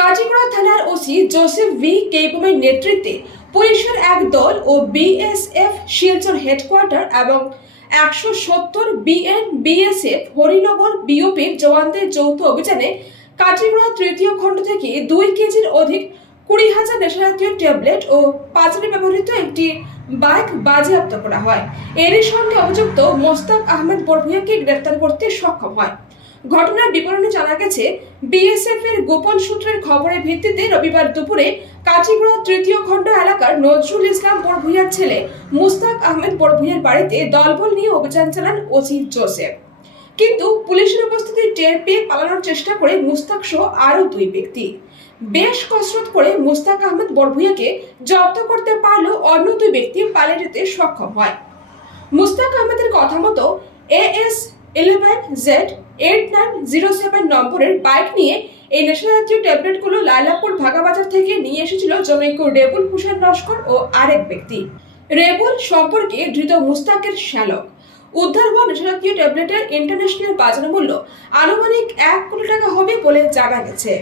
কাটিগড়া থানার OC Joseph V কেইপমের নেতৃত্বে পুলিশের এক দল ও বিএসএফ শিলচর হেডকোয়ার্টার এবং 170 বিএসএফ হরিনগর বিওপির জওয়ানদের যৌথ অভিযানে কাটিগড়া তৃতীয় খণ্ড থেকে 2 কেজির অধিক 20,000 নেশাজাতীয় ট্যাবলেট ও পাচারে ব্যবহৃত একটি বাইক বাজেয়াপ্ত করা হয়। এরই সঙ্গে অভিযুক্ত মোস্তাক আহমেদ বরভুইয়াকে গ্রেফতার করতে সক্ষম হয়। ঘটনার বিবরণে জানা গেছে, বিএসএফ এর গোপন সূত্রের খবরের ভিত্তিতে রবিবার দুপুরে কাটিগড়া তৃতীয় খণ্ড এলাকার নজরুল ইসলাম বরভুইয়ার ছেলে মুস্তাক আহমেদ বরভুইয়ার বাড়িতে দলবল নিয়ে অভিযান চালান ওসি জোসেফ। কিন্তু পুলিশের উপস্থিতি টের পেয়ে পালানোর চেষ্টা করে মুস্তাক সহ আরো 2 ব্যক্তি। বেশ কসরত করে মুস্তাক আহমেদ বরভুইয়াকে জব্দ করতে পারলেও অন্য 2 ব্যক্তি পালিয়ে যেতে সক্ষম হয়। মুস্তাক আহমেদের কথা মতো AS11Z8907 নম্বরের বাইক নিয়ে এই নেশাজাতীয় ট্যাবলেটগুলো লাইলাপুর ভাগাবাজার থেকে নিয়ে এসেছিল জনৈক রেবুল হোসেন নস্কর ও আরেক ব্যক্তি। রেবুল সম্পর্কে ধৃত মুস্তাকের শ্যালক। উদ্ধার হওয়া নেশাজাতীয় ট্যাবলেটের ইন্টারন্যাশনাল বাজার মূল্য আনুমানিক 1 কোটি টাকা হবে বলে জানা গেছে।